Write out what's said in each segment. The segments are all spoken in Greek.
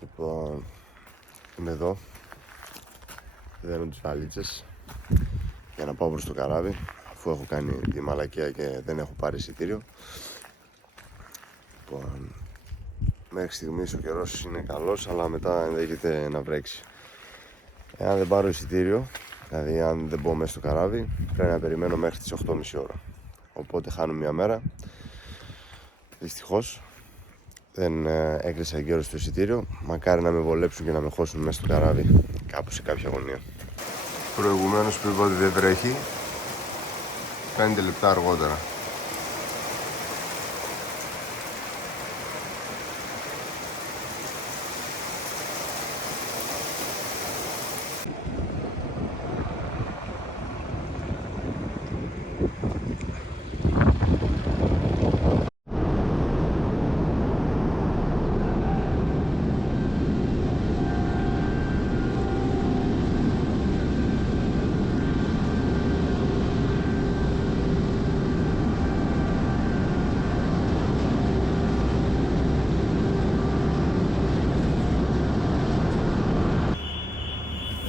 Λοιπόν, είμαι εδώ, δένω τις βαλίτσες για να πάω προς το καράβι, αφού έχω κάνει τη μαλακία και δεν έχω πάρει εισιτήριο. Λοιπόν, μέχρι στιγμής ο καιρός είναι καλός, αλλά μετά ενδέχεται να βρέξει. Εάν δεν πάρω εισιτήριο, δηλαδή αν δεν μπω μέσα στο καράβι, πρέπει να περιμένω μέχρι τις 8.30 ώρα. Οπότε χάνω μια μέρα. Δυστυχώς δεν έκλεισα εγκαίρως στο εισιτήριο. Μακάρι να με βολέψουν και να με χώσουν μέσα στο καράβι, κάπου σε κάποια γωνία. Προηγουμένως που είπα ότι δεν τρέχει, 5 λεπτά αργότερα.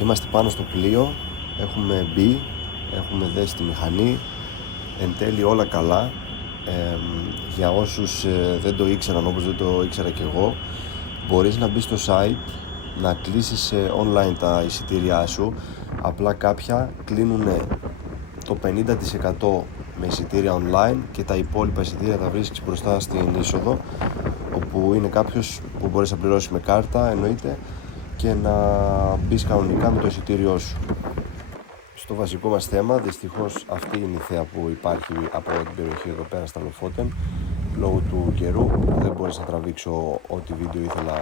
Είμαστε πάνω στο πλοίο, έχουμε μπει, έχουμε δέσει τη μηχανή, εν τέλει όλα καλά. Για όσους δεν το ήξεραν, όπως δεν το ήξερα και εγώ, μπορείς να μπεις στο site, να κλείσεις online τα εισιτήριά σου. Απλά κάποια κλείνουν το 50% με εισιτήρια online και τα υπόλοιπα εισιτήρια τα βρίσκεις μπροστά στην είσοδο, όπου είναι κάποιος που μπορείς να πληρώσεις με κάρτα, εννοείται, και να μπεις κανονικά με το εισιτήριό σου. Στο βασικό μας θέμα, δυστυχώς αυτή είναι η θέα που υπάρχει από την περιοχή εδώ πέρα στα Λοφότεν. Λόγω του καιρού δεν μπόρεσα να τραβήξω ό,τι βίντεο ήθελα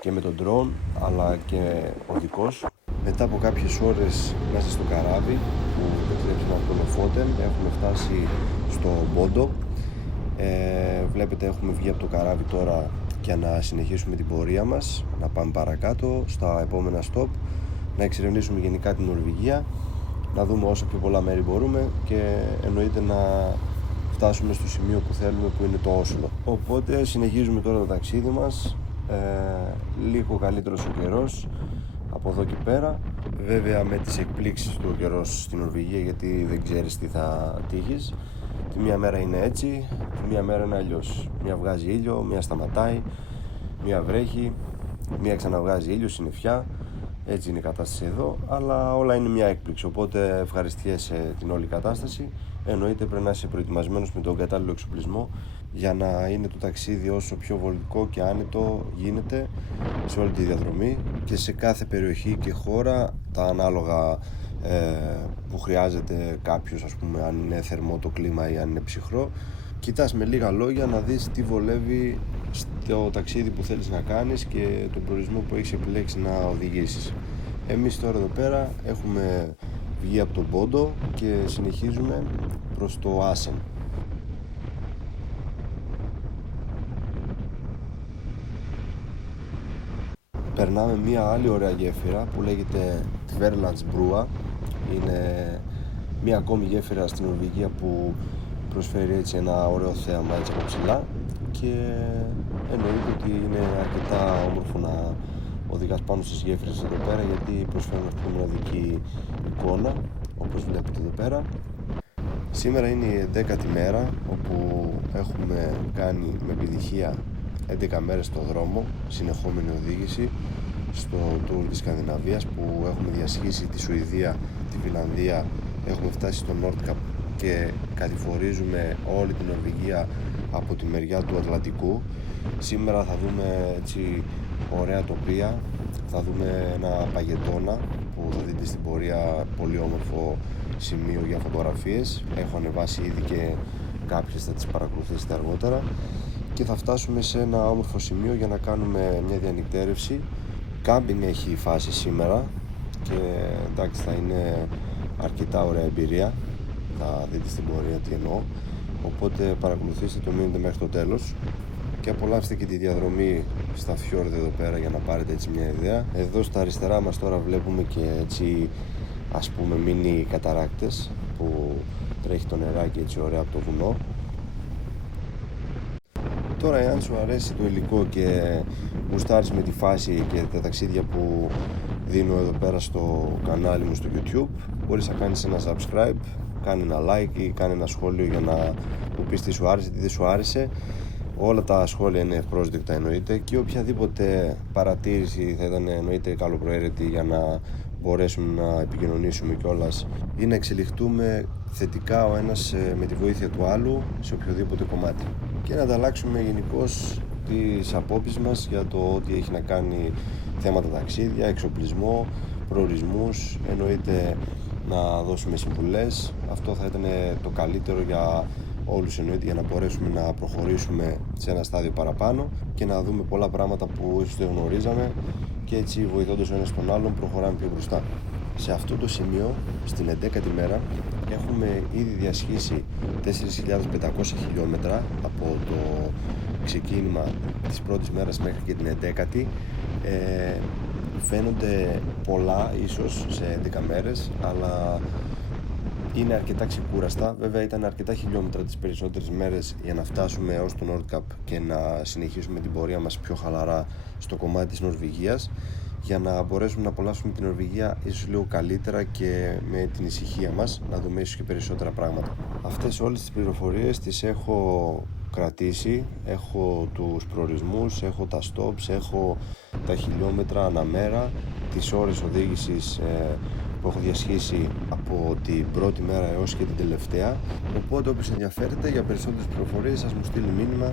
και με τον drone, αλλά και οδικός. Μετά από κάποιες ώρες μέσα στο καράβι που επιστρέψαμε από το Λοφότεν, έχουμε φτάσει στο Μπόντο. Βλέπετε, έχουμε βγει από το καράβι τώρα για να συνεχίσουμε την πορεία μας, να πάμε παρακάτω στα επόμενα stop, να εξερευνήσουμε γενικά την Νορβηγία, να δούμε όσο πιο πολλά μέρη μπορούμε και εννοείται να φτάσουμε στο σημείο που θέλουμε, που είναι το Όσλο. Οπότε συνεχίζουμε τώρα το ταξίδι μας, λίγο καλύτερος ο καιρός από εδώ και πέρα, βέβαια με τις εκπλήξεις του καιρός στην Νορβηγία, γιατί δεν ξέρεις τι θα τύχεις. Τη μία μέρα είναι έτσι, τη μία μέρα είναι αλλιώς. Μία βγάζει ήλιο, μία σταματάει, μία βρέχει, μία ξαναβγάζει ήλιο, συννεφιά. Έτσι είναι η κατάσταση εδώ, αλλά όλα είναι μια έκπληξη. Οπότε ευχαριστιέσαι την όλη κατάσταση. Εννοείται πρέπει να είσαι προετοιμασμένος με τον κατάλληλο εξοπλισμό για να είναι το ταξίδι όσο πιο βολικό και άνετο γίνεται σε όλη τη διαδρομή και σε κάθε περιοχή και χώρα τα ανάλογα που χρειάζεται κάποιος, ας πούμε, αν είναι θερμό το κλίμα ή αν είναι ψυχρό. Κοιτάς με λίγα λόγια να δεις τι βολεύει στο ταξίδι που θέλεις να κάνεις και τον προορισμό που έχεις επιλέξει να οδηγήσεις. Εμείς τώρα εδώ πέρα έχουμε βγει από τον Πόντο και συνεχίζουμε προς το Άσεν. Περνάμε μια άλλη ωραία γέφυρα που λέγεται Tverlandsbrua. Είναι μια ακόμη γέφυρα στην Νορβηγία που προσφέρει έτσι ένα ωραίο θέαμα έτσι από ψηλά και εννοείται ότι είναι αρκετά όμορφο να οδηγάς πάνω στις γέφυρες εδώ πέρα, γιατί προσφέρουν αυτή τη μοναδική εικόνα, όπως βλέπετε εδώ πέρα. Σήμερα είναι η 11η μέρα, όπου έχουμε κάνει με επιτυχία 11 μέρες στο δρόμο, συνεχόμενη οδήγηση στο tour της Σκανδιναβίας, που έχουμε διασχίσει τη Σουηδία, τη Φινλανδία, έχουμε φτάσει στο Nordkap και κατηφορίζουμε όλη την Νορβηγία από τη μεριά του Ατλαντικού. Σήμερα θα δούμε έτσι ωραία τοπία, θα δούμε ένα παγετώνα που θα δείτε στην πορεία, πολύ όμορφο σημείο για φωτογραφίες. Έχω ανεβάσει ήδη και κάποιες, θα τις παρακολουθήσετε αργότερα, και θα φτάσουμε σε ένα όμορφο σημείο για να κάνουμε μια διανυκτέρευση. Κάμπινγκ έχει η φάση σήμερα και εντάξει, θα είναι αρκετά ωραία εμπειρία, θα δείτε στην πορεία τι εννοώ, οπότε παρακολουθήστε το, μείνετε μέχρι το τέλος και απολαύστε και τη διαδρομή στα φιόρδ εδώ πέρα για να πάρετε έτσι μια ιδέα. Εδώ στα αριστερά μας τώρα βλέπουμε και έτσι, ας πούμε, μίνι καταράκτες που τρέχει το νεράκι έτσι ωραία από το βουνό. Τώρα, εάν σου αρέσει το υλικό και γουστάρεις με τη φάση και τα ταξίδια που δίνω εδώ πέρα στο κανάλι μου στο YouTube, μπορείς να κάνεις ένα subscribe, κάνε ένα like ή κάνε ένα σχόλιο για να μου πεις τι σου άρεσε, τι δεν σου άρεσε. Όλα τα σχόλια είναι ευπρόσδεκτα εννοείται, και οποιαδήποτε παρατήρηση θα ήταν εννοείται καλοπροαίρετη, για να μπορέσουμε να επικοινωνήσουμε κιόλας ή να εξελιχτούμε θετικά ο ένας με τη βοήθεια του άλλου σε οποιοδήποτε κομμάτι, και να ανταλλάξουμε γενικώς τις απόψεις μας για το ό,τι έχει να κάνει θέματα ταξίδια, εξοπλισμό, προορισμούς, εννοείται να δώσουμε συμβουλές. Αυτό θα ήταν το καλύτερο για όλους, εννοείται, για να μπορέσουμε να προχωρήσουμε σε ένα στάδιο παραπάνω και να δούμε πολλά πράγματα που ίσως δεν γνωρίζαμε, και έτσι βοηθώντας ο ένας τον άλλον προχωράμε πιο μπροστά. Σε αυτό το σημείο, στην 11η μέρα, έχουμε ήδη διασχίσει 4.500 χιλιόμετρα από το ξεκίνημα της πρώτης μέρας μέχρι και την 11η. Φαίνονται πολλά ίσως σε 11 μέρες, αλλά είναι αρκετά ξεκούραστα. Βέβαια ήταν αρκετά χιλιόμετρα τις περισσότερες μέρες για να φτάσουμε ως το Nordkapp και να συνεχίσουμε την πορεία μας πιο χαλαρά στο κομμάτι της Νορβηγίας, για να μπορέσουμε να απολαύσουμε την Νορβηγία ίσως λίγο καλύτερα και με την ησυχία μας, να δούμε ίσως και περισσότερα πράγματα. Αυτές όλες τις πληροφορίες τις έχω κρατήσει, έχω τους προορισμούς, έχω τα stops, έχω τα χιλιόμετρα αναμέρα, τις ώρες οδήγησης που έχω διασχίσει από την πρώτη μέρα έως και την τελευταία. Οπότε όποιος ενδιαφέρεται για περισσότερες πληροφορίες, σας μου στείλει μήνυμα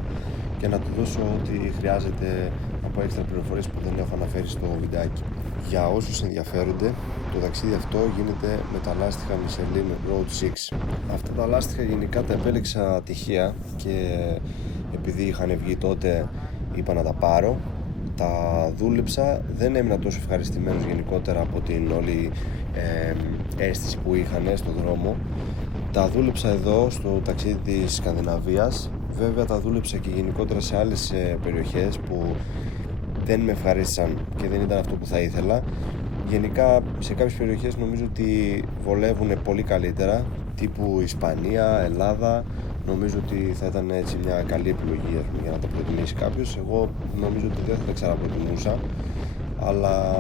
και να του δώσω ό,τι χρειάζεται από έξτρα πληροφορίες που δεν έχω αναφέρει στο βιντεάκι. Για όσους ενδιαφέρονται, το ταξίδι αυτό γίνεται με τα λάστιχα Michelin Road 6. Αυτά τα λάστιχα γενικά τα επέλεξα τυχαία, και επειδή είχαν βγει τότε είπα να τα πάρω. Τα δούλεψα, δεν έμεινα τόσο ευχαριστημένος γενικότερα από την όλη αίσθηση που είχαν στο δρόμο. Τα δούλεψα εδώ στο ταξίδι της Σκανδιναβίας. Βέβαια τα δούλεψα και γενικότερα σε άλλες περιοχές που δεν με ευχαρίστησαν και δεν ήταν αυτό που θα ήθελα. Γενικά σε κάποιες περιοχές νομίζω ότι βολεύουν πολύ καλύτερα, τύπου Ισπανία, Ελλάδα. Νομίζω ότι θα ήταν έτσι μια καλή επιλογή για να τα προτιμήσει κάποιος. Εγώ νομίζω ότι δεν θα τα ξαναπροτιμούσα, αλλά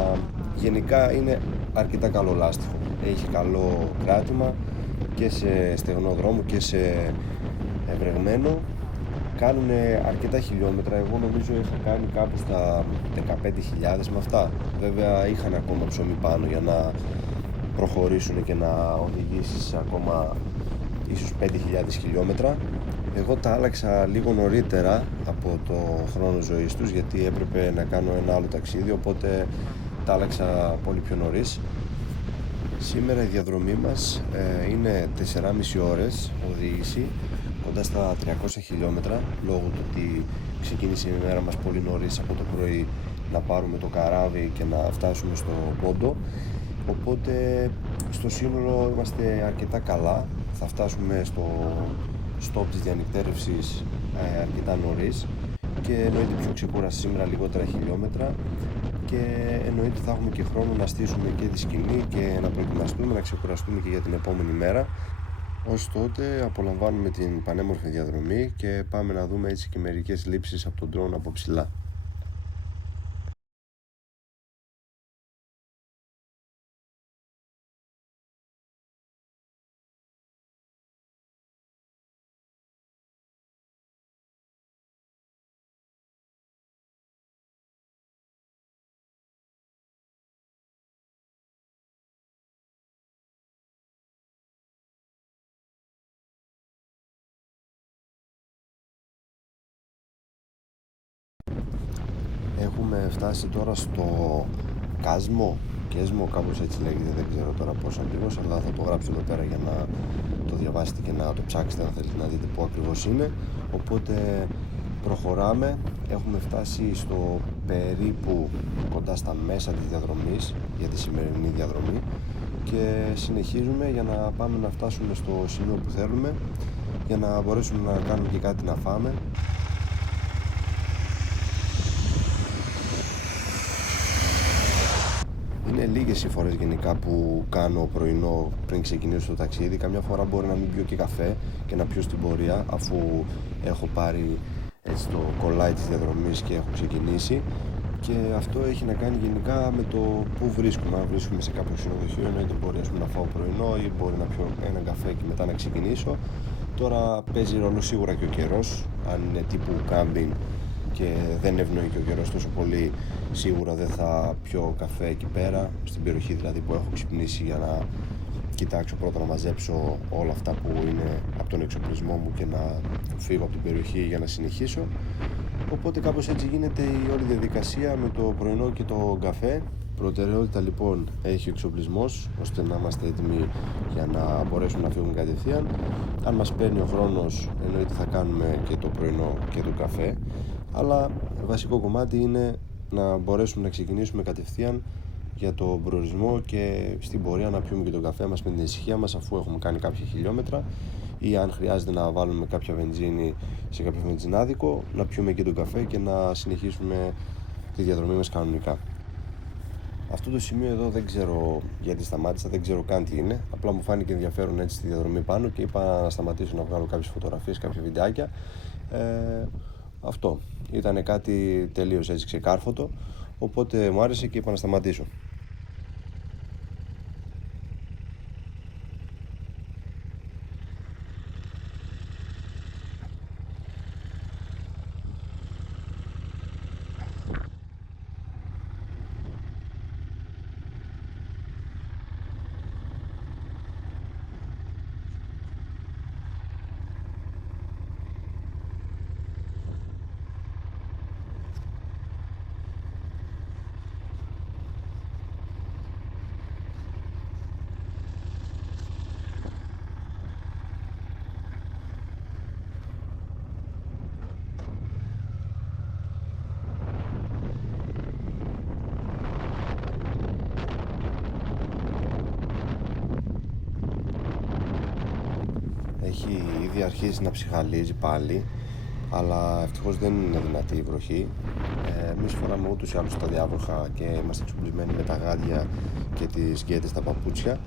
γενικά είναι αρκετά καλό λάστιχο. Έχει καλό κράτημα και σε στεγνό δρόμο και σε ευρεγμένο. Κάνουν αρκετά χιλιόμετρα. Εγώ νομίζω είχα κάνει κάπου στα 15.000 με αυτά. Βέβαια είχαν ακόμα ψωμί πάνω για να προχωρήσουν και να οδηγήσεις ακόμα ίσως 5.000 χιλιόμετρα. Εγώ τα άλλαξα λίγο νωρίτερα από το χρόνο ζωής τους, γιατί έπρεπε να κάνω ένα άλλο ταξίδι, οπότε τα άλλαξα πολύ πιο νωρίς. Σήμερα η διαδρομή μας είναι 4,5 ώρες οδήγηση, κοντά στα 300 χιλιόμετρα, λόγω του ότι ξεκίνησε η μέρα μας πολύ νωρίς από το πρωί να πάρουμε το καράβι και να φτάσουμε στο Πόντο. Οπότε στο σύνολο είμαστε αρκετά καλά. Θα φτάσουμε στο stop της διανυκτέρευσης αρκετά νωρίς, και εννοείται πιο ξεκούραση σήμερα, λιγότερα χιλιόμετρα, και εννοείται θα έχουμε και χρόνο να στήσουμε και τη σκηνή και να προετοιμαστούμε, να ξεκουραστούμε και για την επόμενη μέρα. Ως τότε απολαμβάνουμε την πανέμορφη διαδρομή και πάμε να δούμε έτσι και μερικές λήψεις από τον drone από ψηλά. Έχουμε φτάσει τώρα στο Κάσμο, κάπως έτσι λέγεται, δεν ξέρω τώρα πώς ακριβώς, αλλά θα το γράψω εδώ πέρα για να το διαβάσετε και να το ψάξετε αν θέλετε να δείτε πού ακριβώς είναι. Οπότε προχωράμε, έχουμε φτάσει στο περίπου κοντά στα μέσα της διαδρομής για τη σημερινή διαδρομή, και συνεχίζουμε για να πάμε να φτάσουμε στο σημείο που θέλουμε, για να μπορέσουμε να κάνουμε και κάτι να φάμε. Είναι λίγες οι φορές γενικά που κάνω πρωινό πριν ξεκινήσω το ταξίδι. Καμιά φορά μπορεί να μην πιω και καφέ και να πιω στην πορεία, αφού έχω πάρει έτσι το κολλάι της διαδρομής και έχω ξεκινήσει. Και αυτό έχει να κάνει γενικά με το πού βρίσκουμε. Αν βρίσκουμε σε κάποιο ξενοδοχείο, εννοείται μπορεί να φάω πρωινό ή μπορεί να πιω έναν καφέ και μετά να ξεκινήσω. Τώρα παίζει ρόλο σίγουρα και ο καιρός. Αν είναι τύπου κάμπινγκ και δεν ευνοεί και ο καιρός τόσο πολύ, σίγουρα δεν θα πιω καφέ εκεί πέρα, στην περιοχή δηλαδή που έχω ξυπνήσει, για να κοιτάξω πρώτα να μαζέψω όλα αυτά που είναι από τον εξοπλισμό μου και να φύγω από την περιοχή για να συνεχίσω. Οπότε κάπως έτσι γίνεται η όλη διαδικασία με το πρωινό και το καφέ. Προτεραιότητα λοιπόν έχει ο εξοπλισμός, ώστε να είμαστε έτοιμοι για να μπορέσουμε να φύγουμε κατευθείαν. Αν μας παίρνει ο χρόνος, εννοείται θα κάνουμε και το πρωινό και το καφέ, αλλά βασικό κομμάτι είναι να μπορέσουμε να ξεκινήσουμε κατευθείαν για τον προορισμό και στην πορεία να πιούμε και τον καφέ μας με την ησυχία μας, αφού έχουμε κάνει κάποια χιλιόμετρα, ή αν χρειάζεται να βάλουμε κάποια βενζίνη σε κάποιο βενζινάδικο, να πιούμε και τον καφέ και να συνεχίσουμε τη διαδρομή μας κανονικά. Αυτό το σημείο εδώ δεν ξέρω γιατί σταμάτησα, δεν ξέρω καν τι είναι. Απλά μου φάνηκε ενδιαφέρον έτσι τη διαδρομή πάνω και είπα να σταματήσω να βγάλω κάποιες φωτογραφίες, κάποια βιντεάκια. Αυτό ήταν κάτι τελείως έτσι ξεκάρφωτο, οπότε μου άρεσε και είπα να σταματήσω. Έχει ήδη αρχίσει να ψυχαλίζει πάλι, αλλά ευτυχώς δεν είναι δυνατή η βροχή. Εμείς φοράμε ούτως ή άλλως τα διάβροχα και είμαστε εξοπλισμένοι με τα γάντια και τις γκέτες στα παπούτσια,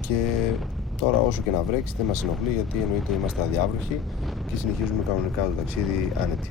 και τώρα όσο και να βρέξει δεν μας ενοχλεί, γιατί εννοείται είμαστε αδιάβροχοι και συνεχίζουμε κανονικά το ταξίδι άνετοι.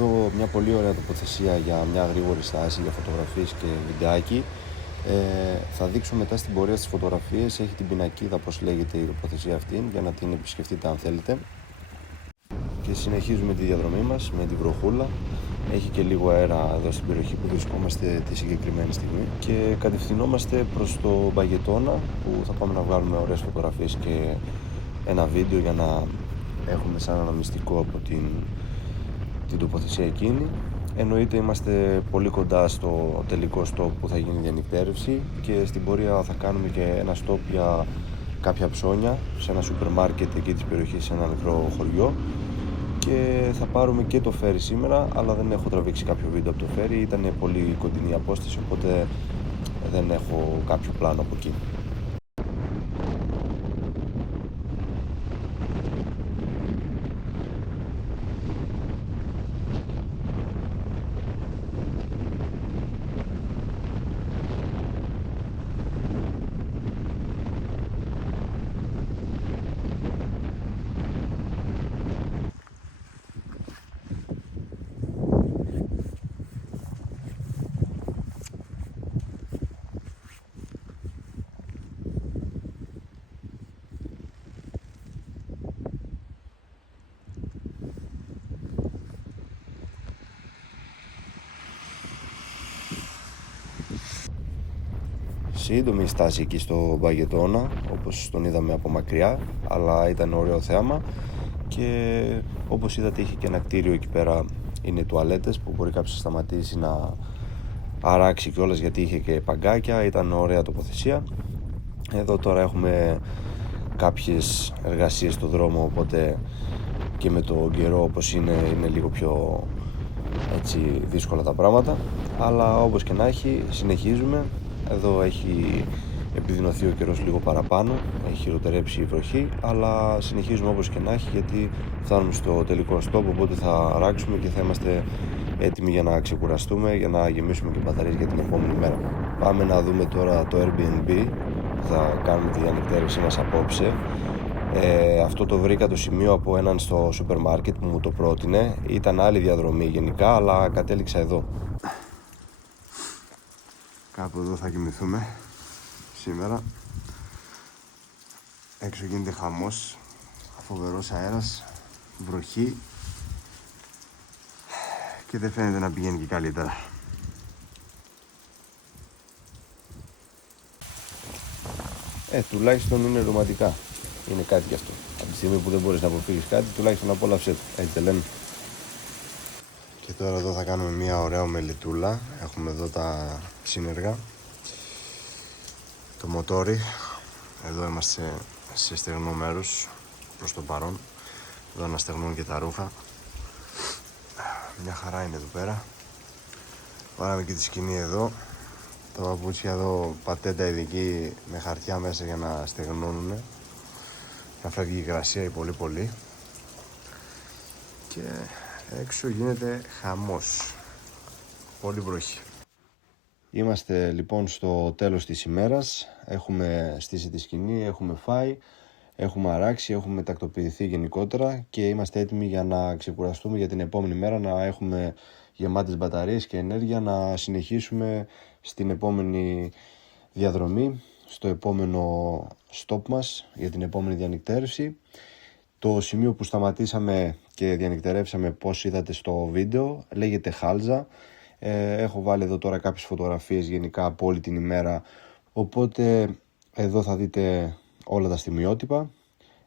Εδώ μια πολύ ωραία τοποθεσία για μια γρήγορη στάση για φωτογραφίες και βιντεάκι. Θα δείξω μετά στην πορεία στις φωτογραφίες. Έχει την πινακίδα, πως λέγεται η τοποθεσία αυτή, για να την επισκεφτείτε αν θέλετε. Και συνεχίζουμε τη διαδρομή μας με τη βροχούλα. Έχει και λίγο αέρα εδώ στην περιοχή που βρισκόμαστε τη συγκεκριμένη στιγμή, και κατευθυνόμαστε προς το Μπαγετώνα, που θα πάμε να βγάλουμε ωραίες φωτογραφίες και ένα βίντεο για να έχουμε σαν ένα μυστικό από την τοποθεσία εκείνη. Εννοείται είμαστε πολύ κοντά στο τελικό στόπ που θα γίνει η διανυκτέρευση, και στην πορεία θα κάνουμε και ένα στόπ για κάποια ψώνια σε ένα σούπερ μάρκετ εκεί της περιοχής, σε ένα μικρό χωριό, και θα πάρουμε και το φέρι σήμερα, αλλά δεν έχω τραβήξει κάποιο βίντεο από το φέρι, ήταν πολύ κοντινή απόσταση, οπότε δεν έχω κάποιο πλάνο από εκεί. Σύντομη στάση εκεί στο Μπαγετώνα, όπως τον είδαμε από μακριά, αλλά ήταν ωραίο θέαμα, και όπως είδατε είχε και ένα κτίριο εκεί πέρα, είναι τουαλέτες που μπορεί κάποιος να σταματήσει αράξει κιόλας, γιατί είχε και παγκάκια, ήταν ωραία τοποθεσία. Εδώ τώρα έχουμε κάποιες εργασίες στο δρόμο, οπότε και με το καιρό όπως είναι λίγο πιο έτσι δύσκολα τα πράγματα, αλλά όπως και να έχει συνεχίζουμε. Εδώ έχει επιδεινωθεί ο καιρός λίγο παραπάνω, έχει χειροτερέψει η βροχή, αλλά συνεχίζουμε όπως και να έχει, γιατί φτάνουμε στο τελικό στόπ, οπότε θα αράξουμε και θα είμαστε έτοιμοι για να ξεκουραστούμε, για να γεμίσουμε και μπαταρίες για την επόμενη μέρα. Πάμε να δούμε τώρα το Airbnb, θα κάνουμε τη διανυκτέρευσή μας απόψε. Αυτό το βρήκα το σημείο από έναν στο σούπερ μάρκετ που μου το πρότεινε. Ήταν άλλη διαδρομή γενικά, αλλά κατέληξα εδώ. Κάπου εδώ θα κοιμηθούμε σήμερα. Έξω γίνεται χαμός, φοβερός αέρας, βροχή και δεν φαίνεται να πηγαίνει και καλύτερα. Τουλάχιστον είναι ρομαντικά. Είναι κάτι γι' αυτό. Από τη στιγμή που δεν μπορείς να αποφύγεις κάτι, τουλάχιστον απόλαυσέ το. Έτσι δεν λέμε. Και τώρα εδώ θα κάνουμε μια ωραία ομελετούλα. Έχουμε εδώ τα σύνεργα, το μοτόρι. Εδώ είμαστε σε στεγνό μέρος προς το παρόν. Εδώ αναστεγνούν και τα ρούχα. Μια χαρά είναι εδώ πέρα. Βάλαμε και τη σκηνή εδώ. Τα παπούτσια εδώ, πατέντα ειδική με χαρτιά μέσα για να στεγνώνουν. Να φεύγει η υγρασία πολύ. Και έξω γίνεται χαμός. Πολύ βροχή. Είμαστε λοιπόν στο τέλος της ημέρας. Έχουμε στήσει τη σκηνή, έχουμε φάει, έχουμε αράξει, έχουμε τακτοποιηθεί γενικότερα και είμαστε έτοιμοι για να ξεκουραστούμε για την επόμενη μέρα, να έχουμε γεμάτες μπαταρίες και ενέργεια, να συνεχίσουμε στην επόμενη διαδρομή, στο επόμενο stop μας για την επόμενη διανυκτέρευση. Το σημείο που σταματήσαμε και διανυκτερεύσαμε, πώς είδατε στο βίντεο, λέγεται Χάλζα. Έχω βάλει εδώ τώρα κάποιες φωτογραφίες γενικά από όλη την ημέρα, οπότε εδώ θα δείτε όλα τα στιγμιότυπα.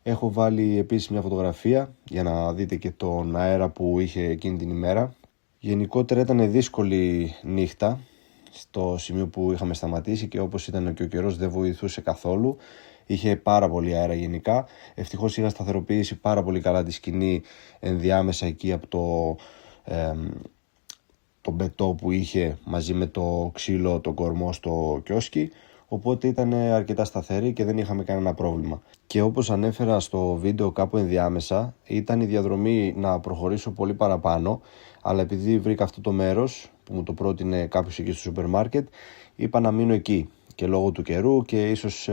Έχω βάλει επίσης μια φωτογραφία για να δείτε και τον αέρα που είχε εκείνη την ημέρα. Γενικότερα ήταν δύσκολη νύχτα στο σημείο που είχαμε σταματήσει και όπως ήταν και ο καιρός δεν βοηθούσε καθόλου. Είχε πάρα πολύ αέρα γενικά. Ευτυχώς είχα σταθεροποιήσει πάρα πολύ καλά τη σκηνή ενδιάμεσα εκεί από το μπετό που είχε μαζί με το ξύλο, το κορμό στο κιόσκι. Οπότε ήταν αρκετά σταθερή και δεν είχαμε κανένα πρόβλημα. Και όπως ανέφερα στο βίντεο κάπου ενδιάμεσα, ήταν η διαδρομή να προχωρήσω πολύ παραπάνω, αλλά επειδή βρήκα αυτό το μέρος που μου το πρότεινε κάποιος εκεί στο σούπερ μάρκετ, είπα να μείνω εκεί και λόγω του καιρού και ίσως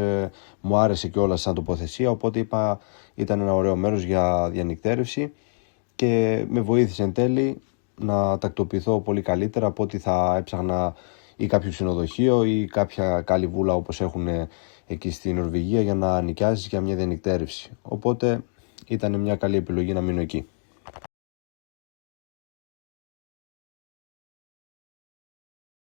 μου άρεσε κιόλας σαν τοποθεσία, οπότε είπα ήταν ένα ωραίο μέρος για διανυκτέρευση και με βοήθησε εν τέλει να τακτοποιηθώ πολύ καλύτερα από ότι θα έψαχνα ή κάποιο ξενοδοχείο ή κάποια καλή βούλα όπως έχουν εκεί στη Νορβηγία για να νοικιάζεις για μια διανυκτέρευση. Οπότε ήταν μια καλή επιλογή να μείνω εκεί.